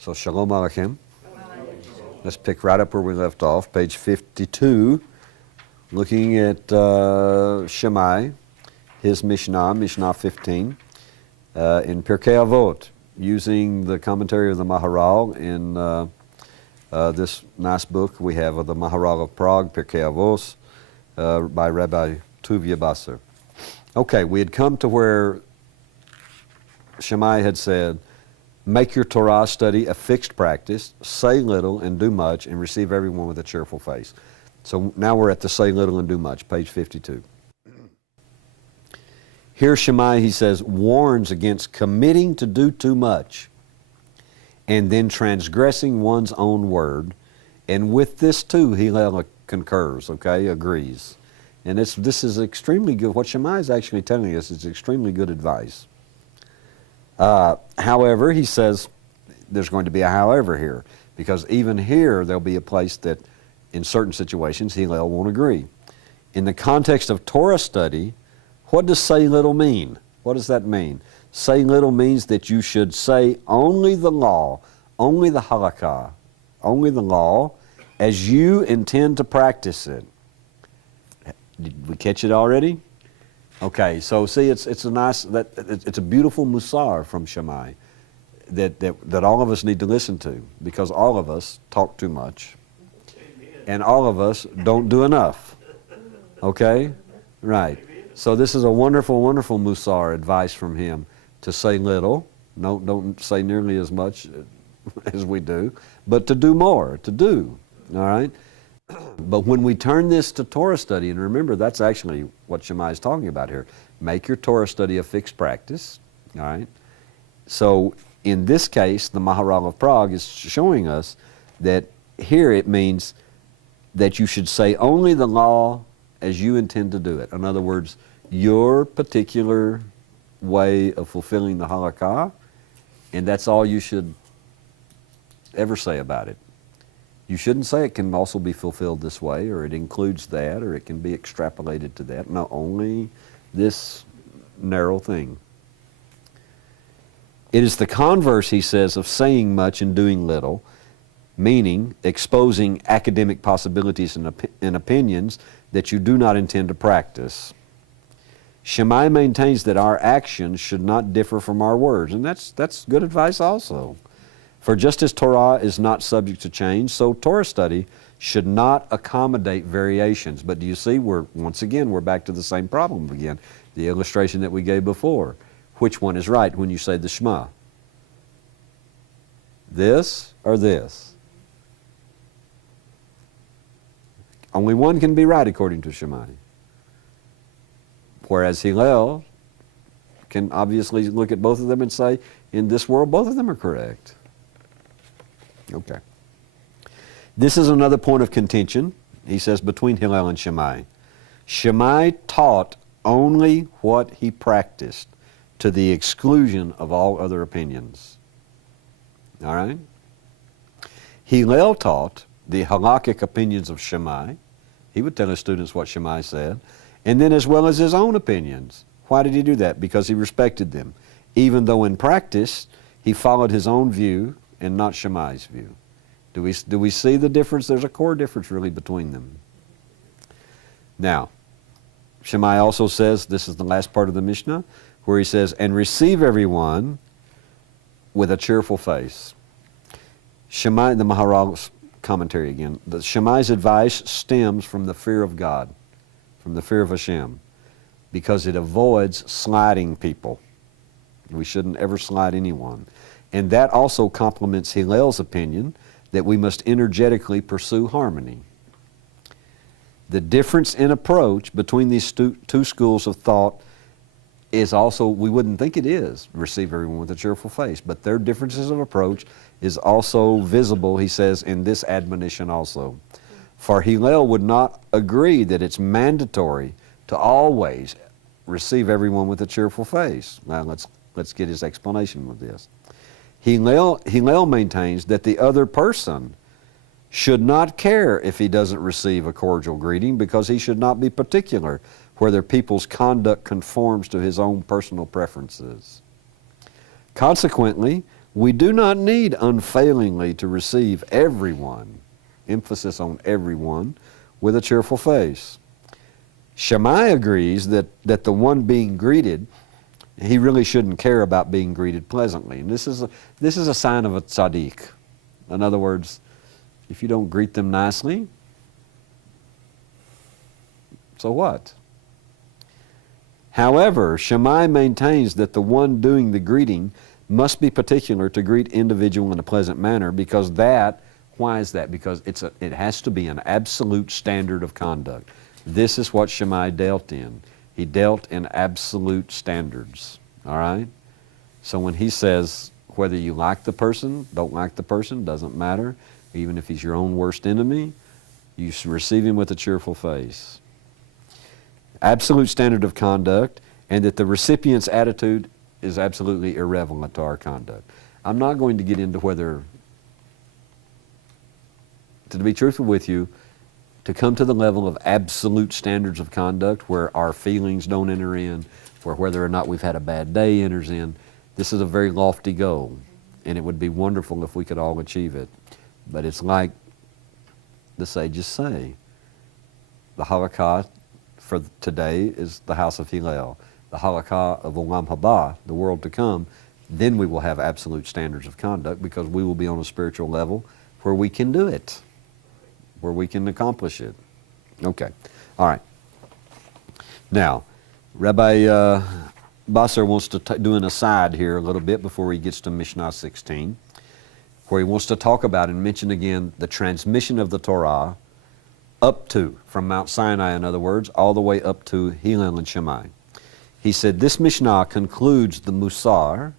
So Shalom Aleichem. Let's pick right up where we left off, page 52, looking at Shammai, his Mishnah, Mishnah 15, in Pirkei Avot, using the commentary of the Maharal in this nice book we have of the Maharal of Prague, Pirkei Avot, by Rabbi Tuvia Basser. Okay, we had come to where Shammai had said, make your Torah study a fixed practice, say little and do much, and receive everyone with a cheerful face. So now we're at the say little and do much, page 52. Here Shammai, he says, warns against committing to do too much and then transgressing one's own word. And with this too, Hillel concurs, okay, agrees. And this is extremely good. What Shammai is actually telling us is extremely good advice. However, he says there's going to be a however here, because even here there'll be a place that in certain situations Hillel won't agree. In the context of Torah study, what does say little mean? What does that mean? Say little means that you should say only the law, only the halakha, only the law as you intend to practice it. Did we catch it already? Okay, so see, it's a beautiful musar from Shammai that all of us need to listen to, because all of us talk too much, and all of us don't do enough. Okay, right. So this is a wonderful, wonderful musar advice from him to say little. No, don't say nearly as much as we do, but to do more, to do. All right. But when we turn this to Torah study, and remember that's actually what Shammai is talking about here, make your Torah study a fixed practice, all right? So in this case, the Maharal of Prague is showing us that here it means that you should say only the law as you intend to do it. In other words, your particular way of fulfilling the halakha, and that's all you should ever say about it. You shouldn't say it can also be fulfilled this way, or it includes that, or it can be extrapolated to that. No, only this narrow thing. It is the converse, he says, of saying much and doing little, meaning exposing academic possibilities and opinions that you do not intend to practice. Shammai maintains that our actions should not differ from our words, and that's good advice also. For just as Torah is not subject to change, so Torah study should not accommodate variations. But do you see, once again, we're back to the same problem again. The illustration that we gave before. Which one is right when you say the Shema? This or this? Only one can be right according to Shammai. Whereas Hillel can obviously look at both of them and say, in this world, both of them are correct. Okay. This is another point of contention, he says, between Hillel and Shammai. Shammai taught only what he practiced, to the exclusion of all other opinions. All right? Hillel taught the halakhic opinions of Shammai. He would tell his students what Shammai said, and then as well as his own opinions. Why did he do that? Because he respected them, even though in practice he followed his own view and not Shammai's view. Do we see the difference? There's a core difference really between them. Now, Shammai also says, this is the last part of the Mishnah, where he says, and receive everyone with a cheerful face. Shammai, the Maharal's commentary again, the Shammai's advice stems from the fear of God, from the fear of Hashem, because it avoids slighting people. We shouldn't ever slight anyone. And that also complements Hillel's opinion that we must energetically pursue harmony. The difference in approach between these two schools of thought is also, we wouldn't think it is, receive everyone with a cheerful face, but their differences of approach is also visible, he says, in this admonition also. For Hillel would not agree that it's mandatory to always receive everyone with a cheerful face. Now let's get his explanation with this. Hillel maintains that the other person should not care if he doesn't receive a cordial greeting, because he should not be particular whether people's conduct conforms to his own personal preferences. Consequently, We do not need unfailingly to receive everyone, emphasis on everyone, with a cheerful face. Shammai agrees that the one being greeted, he really shouldn't care about being greeted pleasantly. And this is a sign of a tzaddik. In other words, if you don't greet them nicely, so what? However, Shammai maintains that the one doing the greeting must be particular to greet individual in a pleasant manner, because why is that? Because it has to be an absolute standard of conduct. This is what Shammai dealt in. He dealt in absolute standards, all right? So when he says whether you like the person, don't like the person, doesn't matter, even if he's your own worst enemy, you receive him with a cheerful face. Absolute standard of conduct, and that the recipient's attitude is absolutely irrelevant to our conduct. I'm not going to get into whether, to be truthful with you, to come to the level of absolute standards of conduct where our feelings don't enter in, where whether or not we've had a bad day enters in. This is a very lofty goal, and it would be wonderful if we could all achieve it. But it's like the sages say, the halakha for today is the house of Hillel. The halakha of Olam Haba, the world to come, then we will have absolute standards of conduct, because we will be on a spiritual level where we can do it, where we can accomplish it. Okay, all right. Now, Rabbi Basser wants to do an aside here a little bit before he gets to Mishnah 16, where he wants to talk about and mention again the transmission of the Torah up to, from Mount Sinai, in other words, all the way up to Hillel and Shammai. He said, this Mishnah concludes the Musar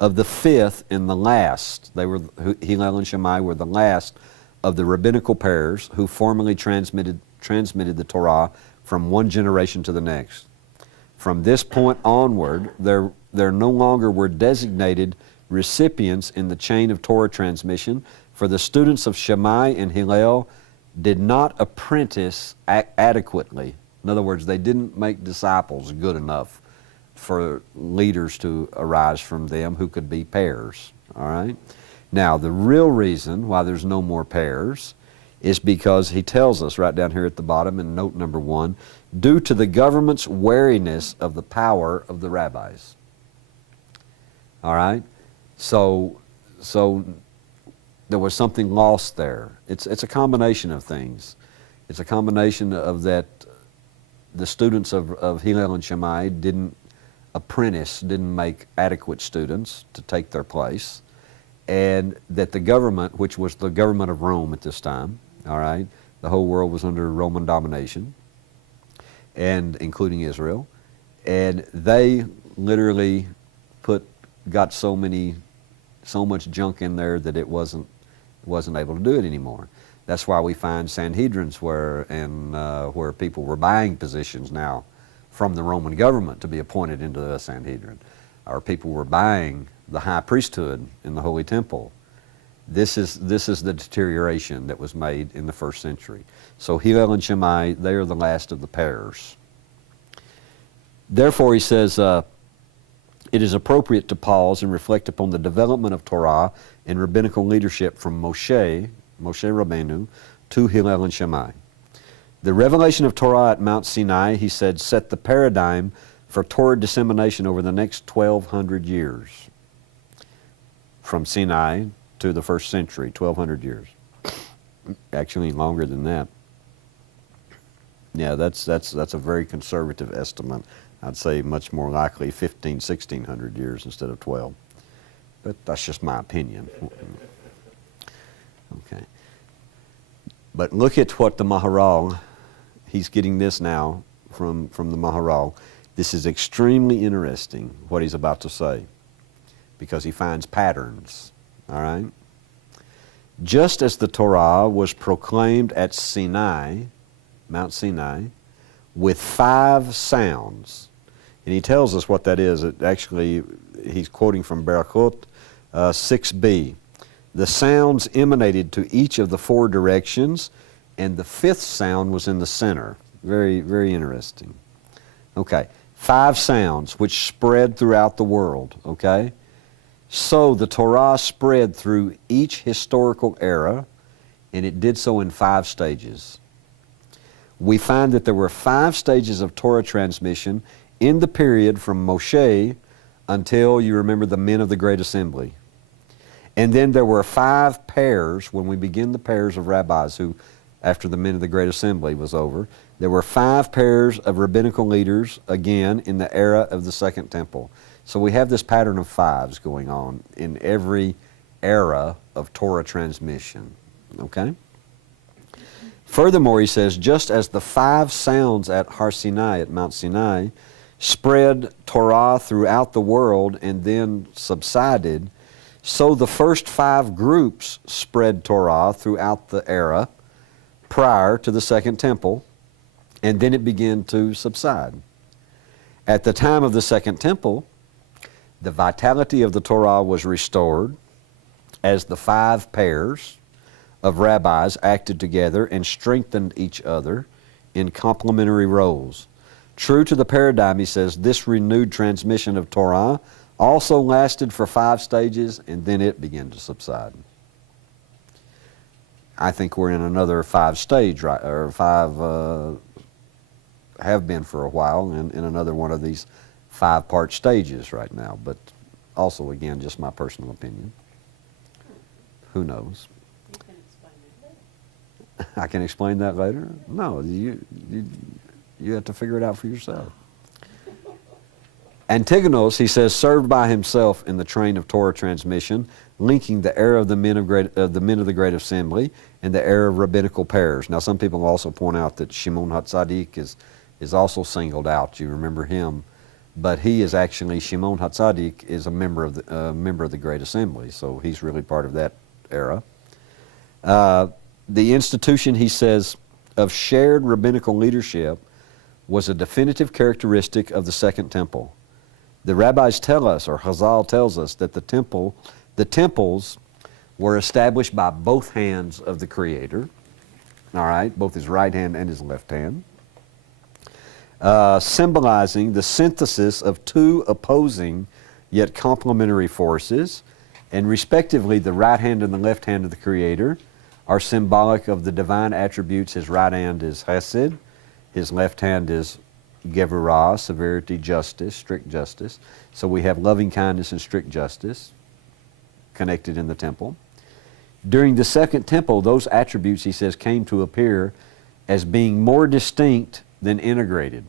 of the fifth and the last. Hillel and Shammai were the last of the rabbinical pairs who formally transmitted the Torah from one generation to the next. From this point onward, there no longer were designated recipients in the chain of Torah transmission, for the students of Shammai and Hillel did not apprentice adequately. In other words, they didn't make disciples good enough for leaders to arise from them who could be pairs, all right? Now, the real reason why there's no more pairs is because he tells us right down here at the bottom in note number 1, due to the government's wariness of the power of the rabbis. All right? So there was something lost there. It's a combination of things. It's a combination of that the students of Hillel and Shammai didn't make adequate students to take their place, and that the government, which was the government of Rome at this time, all right, the whole world was under Roman domination, and including Israel, and they literally got so much junk in there that it wasn't able to do it anymore. That's why we find Sanhedrins where people were buying positions now from the Roman government to be appointed into the Sanhedrin, or people were buying the high priesthood in the Holy Temple. This is the deterioration that was made in the first century. So Hillel and Shammai, they are the last of the pairs. Therefore, he says, it is appropriate to pause and reflect upon the development of Torah and rabbinical leadership from Moshe Rabbeinu, to Hillel and Shammai. The revelation of Torah at Mount Sinai, he said, set the paradigm for Torah dissemination over the next 1,200 years. From Sinai to the first century, 1,200 years. Actually longer than that. Yeah, that's a very conservative estimate. I'd say much more likely 1,600 years instead of 12. But that's just my opinion. Okay. But look at what the Maharal, he's getting this now from the Maharal. This is extremely interesting, what he's about to say, because he finds patterns, all right? Just as the Torah was proclaimed at Sinai, Mount Sinai, with 5 sounds, and he tells us what that is. Actually, he's quoting from Berachot 6b. The sounds emanated to each of the 4 directions, and the 5th sound was in the center. Very, very interesting. Okay, 5 sounds which spread throughout the world, okay? So the Torah spread through each historical era, and it did so in 5 stages. We find that there were 5 stages of Torah transmission in the period from Moshe until, you remember, the men of the Great Assembly. And then there were 5 pairs, when we begin the pairs of rabbis who, after the men of the Great Assembly was over, there were 5 pairs of rabbinical leaders, again, in the era of the Second Temple. So we have this pattern of 5s going on in every era of Torah transmission, okay? Furthermore, he says, just as the 5 sounds at Har Sinai, at Mount Sinai, spread Torah throughout the world and then subsided, so the first 5 groups spread Torah throughout the era prior to the Second Temple, and then it began to subside. At the time of the Second Temple, the vitality of the Torah was restored as the 5 pairs of rabbis acted together and strengthened each other in complementary roles. True to the paradigm, he says, this renewed transmission of Torah also lasted for 5 stages, and then it began to subside. I think we're in another 5 stage, right, or 5, have been for a while, in another one of these 5-part stages right now, but also, again, just my personal opinion. Who knows? You can explain it later. I can explain that later? No, you have to figure it out for yourself. Antigonus, he says, served by himself in the train of Torah transmission, linking the era of the men of the Great Assembly and the era of rabbinical pairs. Now, some people also point out that Shimon HaTzadik is also singled out. You remember him, but he is actually, Shimon HaTzadik is a member of the Great Assembly, so he's really part of that era. The institution, he says, of shared rabbinical leadership was a definitive characteristic of the Second Temple. The rabbis tell us, or Chazal tells us, that the temples were established by both hands of the Creator, all right, both his right hand and his left hand, symbolizing the synthesis of 2 opposing yet complementary forces, and respectively the right hand and the left hand of the Creator are symbolic of the divine attributes. His right hand is Hesed, his left hand is Geburah, severity, justice, strict justice. So we have loving kindness and strict justice connected in the temple. During the Second Temple, those attributes, he says, came to appear as being more distinct than integrated.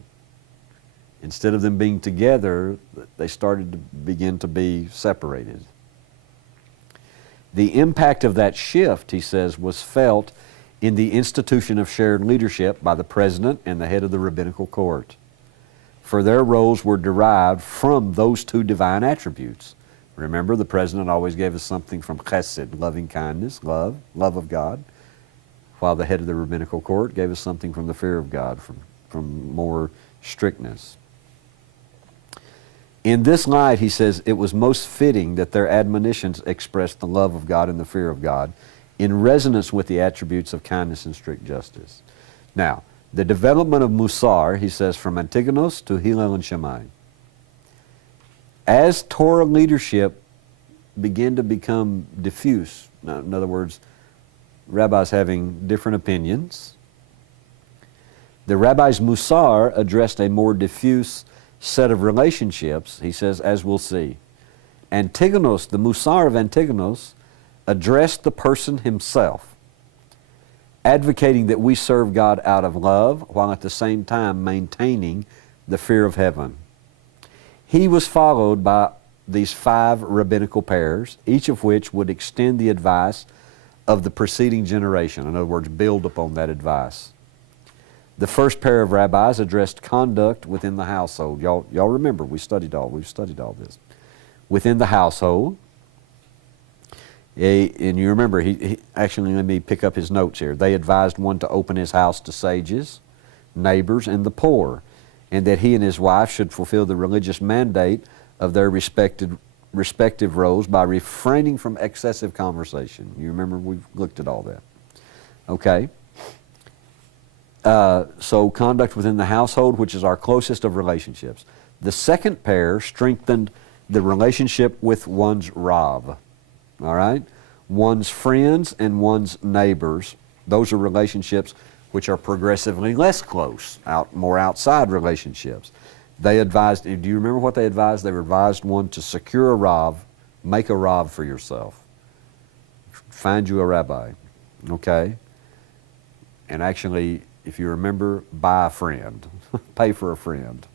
Instead of them being together, they started to begin to be separated. The impact of that shift, he says, was felt in the institution of shared leadership by the president and the head of the rabbinical court. For their roles were derived from those 2 divine attributes. Remember, the president always gave us something from chesed, loving kindness, love of God, while the head of the rabbinical court gave us something from the fear of God, from more strictness. In this light, he says, it was most fitting that their admonitions expressed the love of God and the fear of God in resonance with the attributes of kindness and strict justice. Now, the development of Musar, he says, from Antigonus to Hillel and Shammai. As Torah leadership began to become diffuse, in other words, rabbis having different opinions, the rabbis' Musar addressed a more diffuse set of relationships, he says, as we'll see. Antigonus, the Musar of Antigonus, addressed the person himself, advocating that we serve God out of love while at the same time maintaining the fear of heaven. He was followed by these 5 rabbinical pairs, each of which would extend the advice of the preceding generation. In other words, build upon that advice. The first pair of rabbis addressed conduct within the household. Y'all remember, we've studied all this. Within the household, and you remember, he actually, let me pick up his notes here. They advised one to open his house to sages, neighbors, and the poor, and that he and his wife should fulfill the religious mandate of their respective roles by refraining from excessive conversation. You remember, we've looked at all that. Okay. So conduct within the household, which is our closest of relationships. The second pair strengthened the relationship with one's Rav. All right? One's friends and one's neighbors, those are relationships which are progressively less close, more outside relationships. They advised, do you remember what they advised? They advised one to secure a Rav, make a Rav for yourself. Find you a rabbi, okay? And actually, if you remember, buy a friend, pay for a friend.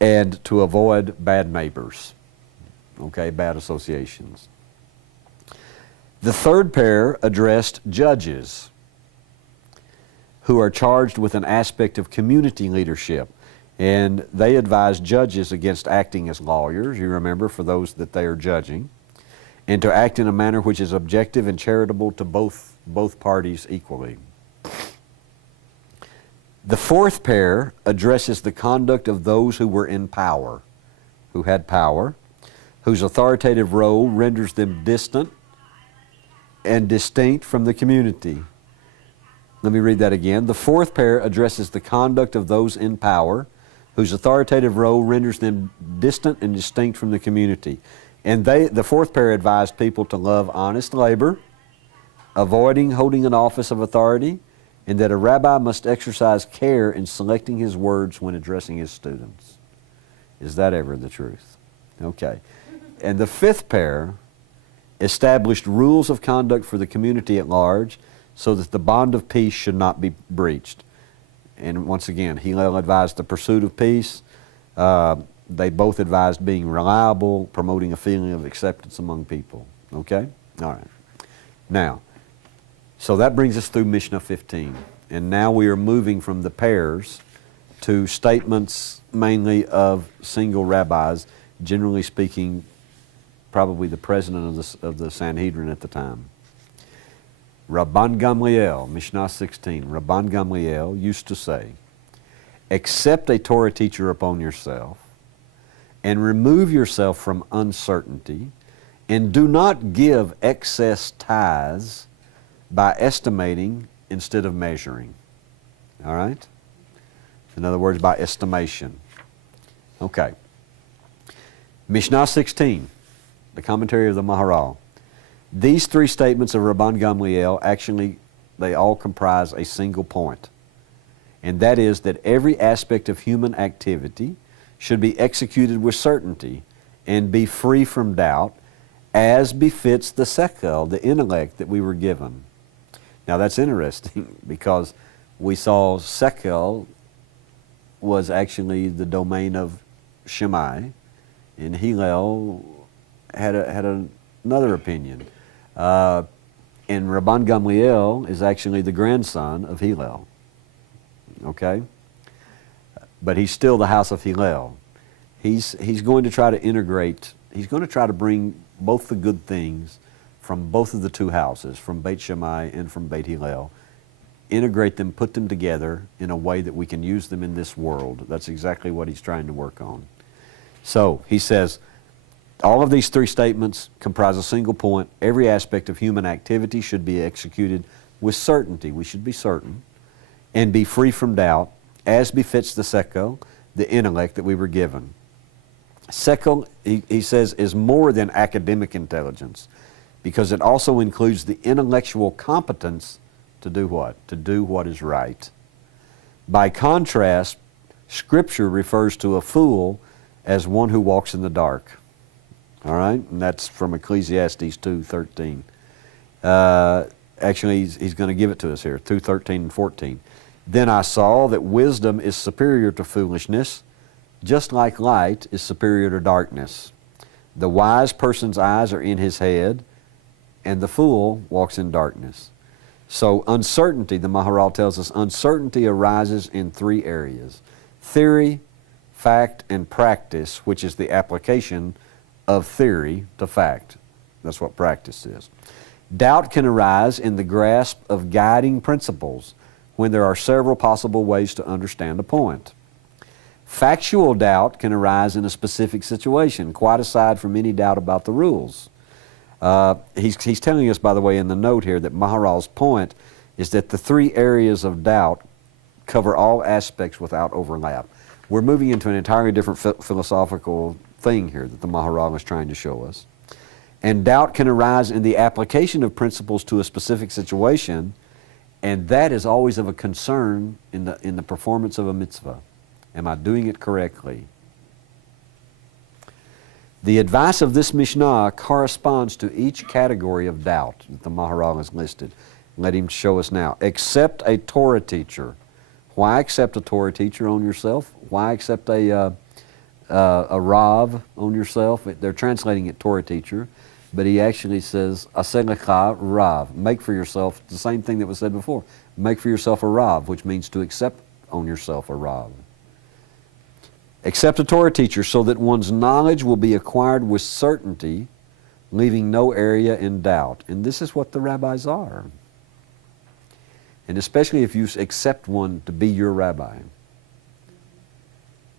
And to avoid bad neighbors, okay, bad associations. The third pair addressed judges who are charged with an aspect of community leadership. And they advised judges against acting as lawyers, you remember, for those that they are judging, and to act in a manner which is objective and charitable to both parties equally. The fourth pair addresses the conduct of those who were in power, who had power, whose authoritative role renders them distant and distinct from the community. Let me read that again. The fourth pair addresses the conduct of those in power, whose authoritative role renders them distant and distinct from the community. And the fourth pair advised people to love honest labor, avoiding holding an office of authority, and that a rabbi must exercise care in selecting his words when addressing his students. Is that ever the truth? Okay. And the fifth pair established rules of conduct for the community at large so that the bond of peace should not be breached. And once again, Hillel advised the pursuit of peace. They both advised being reliable, promoting a feeling of acceptance among people. Okay? All right. Now, so that brings us through Mishnah 15. And now we are moving from the pairs to statements mainly of single rabbis, generally speaking, probably the president of the Sanhedrin at the time. Rabban Gamliel, Mishnah 16, Rabban Gamliel used to say, accept a Torah teacher upon yourself and remove yourself from uncertainty, and do not give excess tithes by estimating instead of measuring. All right? In other words, by estimation. Okay. Mishnah 16, the commentary of the Maharal. These three statements of Rabban Gamliel, actually, they all comprise a single point. And that is that every aspect of human activity should be executed with certainty and be free from doubt, as befits the sekel, the intellect that we were given. Now that's interesting because we saw sekel was actually the domain of Shammai, and Hillel had another opinion. And Rabban Gamliel is actually the grandson of Hillel. Okay? But he's still the house of Hillel. He's going to try to integrate, he's going to try to bring both the good things from both of the two houses, from Beit Shammai and from Beit Hillel, integrate them, put them together in a way that we can use them in this world. That's exactly what he's trying to work on. So he says, all of these three statements comprise a single point. Every aspect of human activity should be executed with certainty. We should be certain and be free from doubt, as befits the sekel, the intellect that we were given. Sekel, he says, is more than academic intelligence, because it also includes the intellectual competence to do what? To do what is right. By contrast, Scripture refers to a fool as one who walks in the dark. All right? And that's from Ecclesiastes 2:13. Actually, he's going to give it to us here, 2:13 and 14. Then I saw that wisdom is superior to foolishness, just like light is superior to darkness. The wise person's eyes are in his head, and the fool walks in darkness. So uncertainty, the Maharal tells us, uncertainty arises in three areas: theory, fact, and practice, which is the application of theory to fact. That's what practice is. Doubt can arise in the grasp of guiding principles when there are several possible ways to understand a point. Factual doubt can arise in a specific situation, quite aside from any doubt about the rules. He's telling us, by the way, in the note here, that Maharal's point is that the three areas of doubt cover all aspects without overlap. We're moving into an entirely different philosophical thing here that the Maharal is trying to show us. And doubt can arise in the application of principles to a specific situation, and that is always of a concern in the performance of a mitzvah. Am I doing it correctly? The advice of this Mishnah corresponds to each category of doubt that the Maharal has listed. Let him show us now. Accept a Torah teacher. Why accept a Torah teacher on yourself? Why accept a Rav on yourself? They're translating it Torah teacher, but he actually says, Aseh lecha Rav. Make for yourself, the same thing that was said before. Make for yourself a Rav, which means to accept on yourself a Rav. Accept a Torah teacher so that one's knowledge will be acquired with certainty, leaving no area in doubt. And this is what the rabbis are. And especially if you accept one to be your rabbi.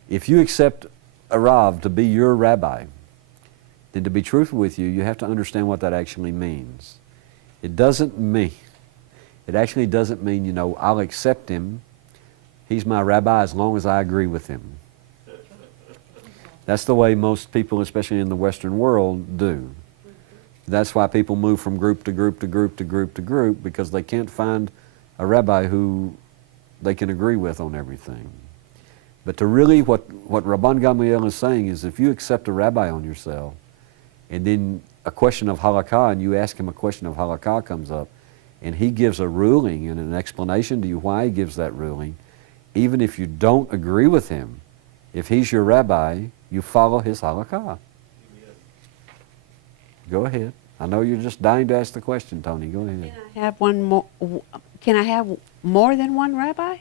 If you accept a Rav to be your rabbi, then to be truthful with you, you have to understand what that actually means. It actually doesn't mean, I'll accept him. He's my rabbi as long as I agree with him. That's the way most people, especially in the Western world, do. That's why people move from group to group to group to group to group, because they can't find a rabbi who they can agree with on everything. But to really, what Rabban Gamliel is saying is, if you accept a rabbi on yourself, and then a question of halakha, and you ask him a question of halakha comes up, and he gives a ruling and an explanation to you why he gives that ruling, even if you don't agree with him, if he's your rabbi, you follow his halakha. Go ahead. I know you're just dying to ask the question, Tony. Go ahead. Can I have one more? Can I have more than one rabbi?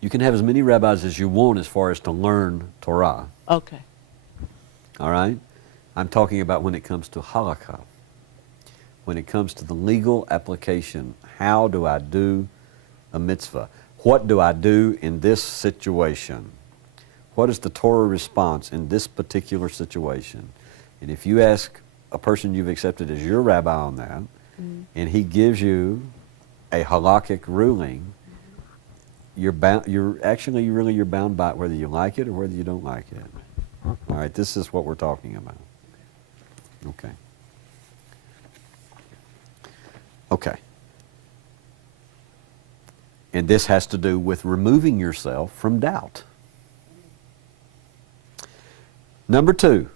You can have as many rabbis as you want as far as to learn Torah. Okay. All right? I'm talking about when it comes to halakha. When it comes to the legal application, how do I do a mitzvah? What do I do in this situation? What is the Torah response in this particular situation? And if you ask a person you've accepted as your rabbi on that, and he gives you a halakhic ruling, you're bound by it whether you like it or whether you don't like it. All right, this is what we're talking about. Okay. Okay. And this has to do with removing yourself from doubt. Number 2,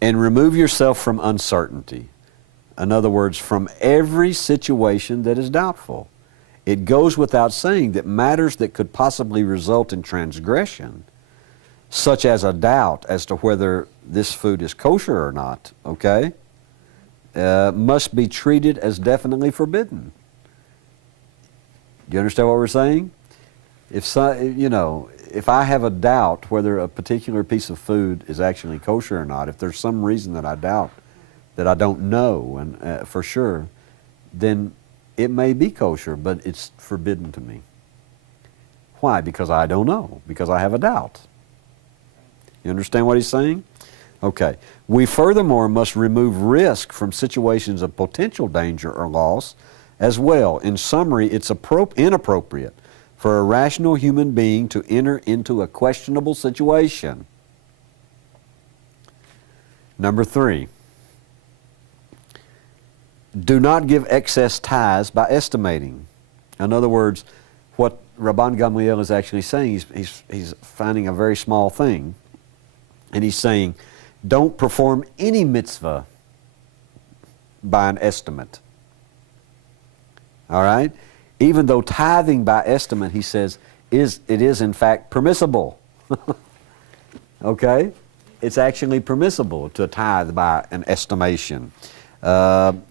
and remove yourself from uncertainty. In other words, from every situation that is doubtful. It goes without saying that matters that could possibly result in transgression, such as a doubt as to whether this food is kosher or not, okay, must be treated as definitely forbidden. Do you understand what we're saying? If I have a doubt whether a particular piece of food is actually kosher or not, if there's some reason that I doubt, that I don't know and for sure, then it may be kosher, but it's forbidden to me. Why? Because I don't know, because I have a doubt. You understand what he's saying? Okay. We furthermore must remove risk from situations of potential danger or loss as well. In summary, it's inappropriate for a rational human being to enter into a questionable situation. Number 3, do not give excess tithes by estimating. In other words, what Rabban Gamliel is actually saying, he's finding a very small thing, and he's saying, don't perform any mitzvah by an estimate. All right? Even though tithing by estimate, he says, it is in fact permissible. Okay? It's actually permissible to tithe by an estimation. Becharot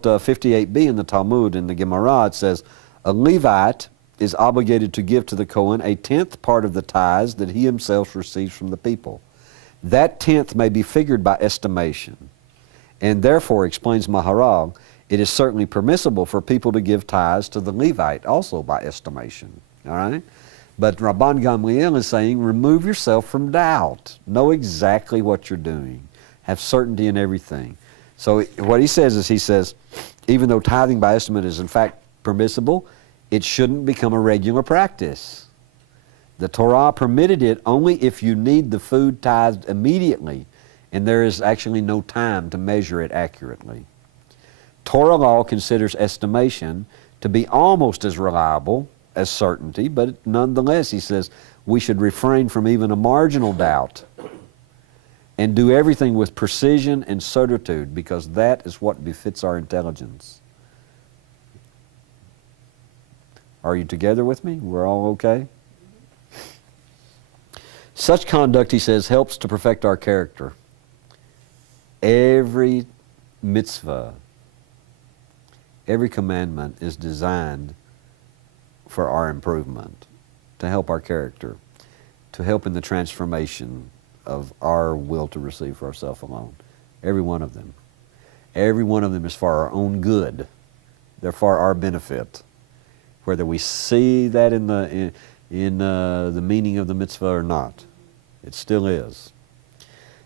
58b in the Talmud, in the Gemara, it says, a Levite is obligated to give to the Kohen a 10th part of the tithes that he himself receives from the people. That 10th may be figured by estimation. And therefore, explains Maharal, it is certainly permissible for people to give tithes to the Levite also by estimation. All right? But Rabban Gamliel is saying, remove yourself from doubt. Know exactly what you're doing. Have certainty in everything. So what he says is, he says, even though tithing by estimate is in fact permissible, it shouldn't become a regular practice. The Torah permitted it only if you need the food tithed immediately, and there is actually no time to measure it accurately. Torah law considers estimation to be almost as reliable as certainty, but nonetheless, he says, we should refrain from even a marginal doubt and do everything with precision and certitude, because that is what befits our intelligence. Are you together with me? We're all okay? Such conduct, he says, helps to perfect our character. Every mitzvah, every commandment is designed for our improvement, to help our character, to help in the transformation of our will to receive for ourselves alone. Every one of them. Every one of them is for our own good. They're for our benefit. Whether we see that in the meaning of the mitzvah or not, it still is.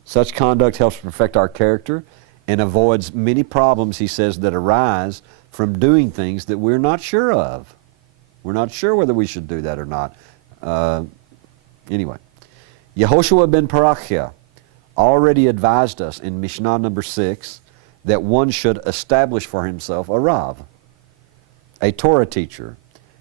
Such conduct helps perfect our character and avoids many problems, he says, that arise from doing things that we're not sure of. We're not sure whether we should do that or not. Anyway, Yehoshua ben Parachia already advised us in Mishnah number 6 that one should establish for himself a Rav, a Torah teacher.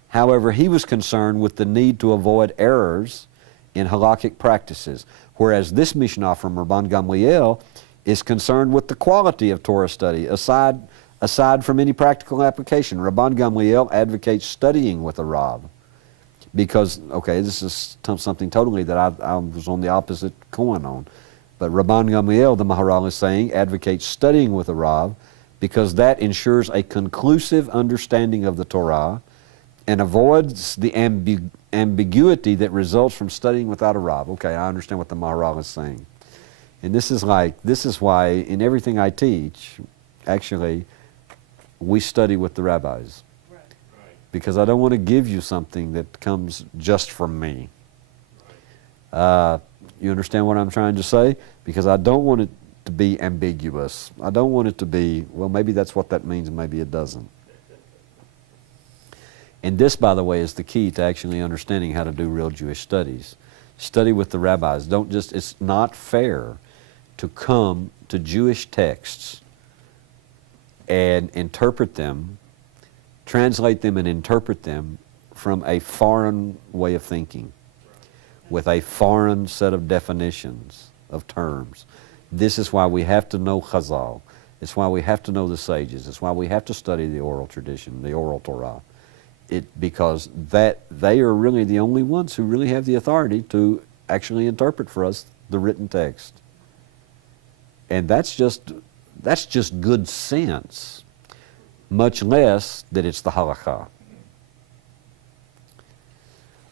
However, he was concerned with the need to avoid errors in halakhic practices, whereas this Mishnah from Rabban Gamliel is concerned with the quality of Torah study aside from any practical application. Rabban Gamliel advocates studying with a Rav because, okay, this is something totally that I was on the opposite coin on. But Rabban Gamliel, the Maharal is saying, advocates studying with a Rav because that ensures a conclusive understanding of the Torah and avoids the ambiguity that results from studying without a Rav. Okay, I understand what the Maharal is saying. And this is why in everything I teach, actually, we study with the rabbis. Right. Because I don't want to give you something that comes just from me. Right. You understand what I'm trying to say? Because I don't want it to be ambiguous. I don't want it to be, well, maybe that's what that means, maybe it doesn't. And this, by the way, is the key to actually understanding how to do real Jewish studies. Study with the rabbis. It's not fair to come to Jewish texts and interpret them, translate them and interpret them from a foreign way of thinking, with a foreign set of definitions of terms. This is why we have to know Chazal. It's why we have to know the sages. It's why we have to study the oral tradition, the oral Torah. Because they are really the only ones who really have the authority to actually interpret for us the written text. And that's just good sense, much less that it's the halakha.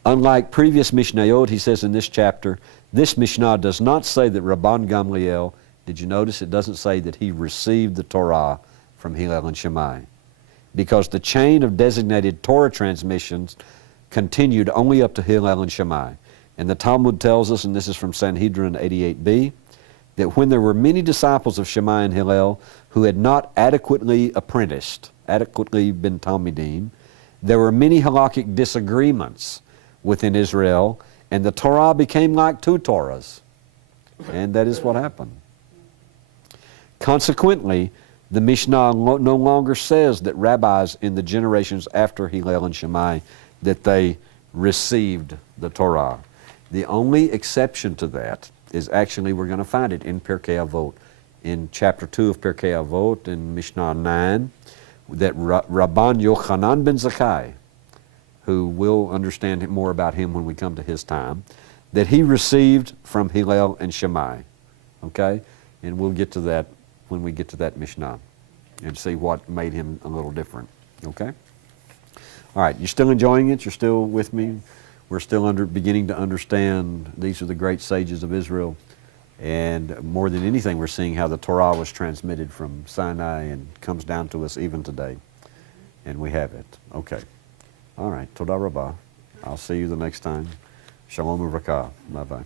Unlike previous Mishnayot, he says in this chapter, this Mishnah does not say that Rabban Gamliel, did you notice it doesn't say that he received the Torah from Hillel and Shammai? Because the chain of designated Torah transmissions continued only up to Hillel and Shammai. And the Talmud tells us, and this is from Sanhedrin 88b, that when there were many disciples of Shammai and Hillel who had not adequately been Talmidim, there were many halakhic disagreements within Israel, and the Torah became like two Torahs. And that is what happened. Consequently, the Mishnah no longer says that rabbis in the generations after Hillel and Shammai, that they received the Torah. The only exception to that is actually, we're going to find it in Pirkei Avot. In chapter 2 of Pirkei Avot, in Mishnah 9, that Rabban Yochanan ben Zakkai, who we'll understand more about him when we come to his time, that he received from Hillel and Shammai. Okay? And we'll get to that when we get to that Mishnah and see what made him a little different. Okay? All right, you still enjoying it? You're still with me? We're still beginning to understand these are the great sages of Israel. And more than anything, we're seeing how the Torah was transmitted from Sinai and comes down to us even today. And we have it. Okay. All right. Toda Rabbah. I'll see you the next time. Shalom Uvrakah. Bye-bye.